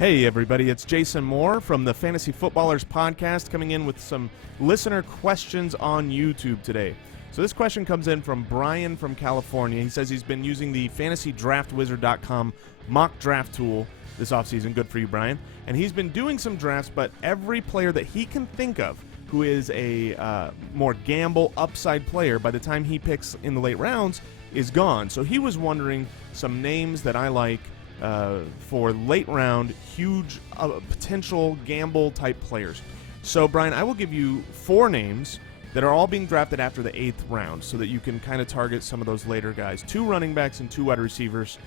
Hey everybody, it's Jason Moore from the Fantasy Footballers Podcast coming in with some listener questions on YouTube today. So this question comes in from Brian from California. He says he's been using the FantasyDraftWizard.com mock draft tool this offseason. Good for you, Brian. And he's been doing some drafts, but every player that he can think of who is a more gamble upside player by the time he picks in the late rounds is gone. So he was wondering some names that I like for late round, huge potential gamble type players. So, Brian, I will give you 4 names that are all being drafted after the 8th round so that you can kind of target some of those later guys. 2 running backs and 2 wide receivers.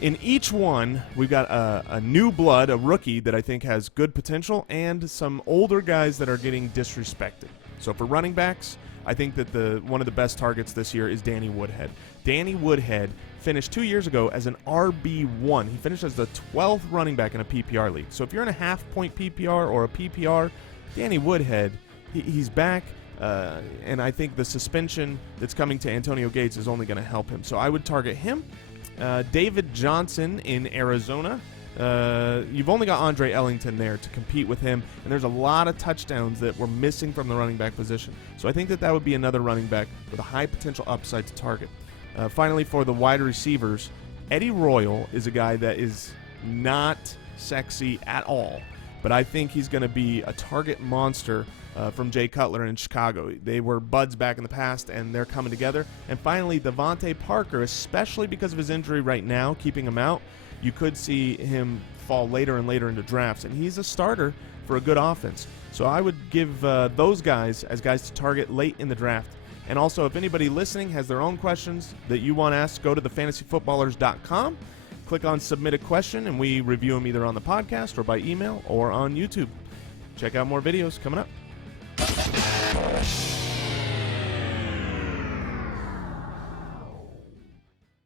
In each one, we've got a new blood, a rookie that I think has good potential, and some older guys that are getting disrespected. So for running backs, I think that one of the best targets this year is Danny Woodhead. Danny Woodhead finished 2 years ago as an RB1. He finished as the 12th running back in a PPR league. So if you're in a half-point PPR or a PPR, Danny Woodhead, he's back, and I think the suspension that's coming to Antonio Gates is only going to help him. So I would target him. David Johnson in Arizona. You've only got Andre Ellington there to compete with him, and there's a lot of touchdowns that we're missing from the running back position. So I think that would be another running back with a high potential upside to target. Finally, for the wide receivers, Eddie Royal is a guy that is not sexy at all, but I think he's going to be a target monster from Jay Cutler in Chicago. They were buds back in the past, and they're coming together. And finally, Devontae Parker, especially because of his injury right now, keeping him out, you could see him fall later and later into drafts, and he's a starter for a good offense. So I would give those guys as guys to target late in the draft. And also, if anybody listening has their own questions that you want asked, go to thefantasyfootballers.com, click on Submit a Question, and we review them either on the podcast or by email or on YouTube. Check out more videos coming up.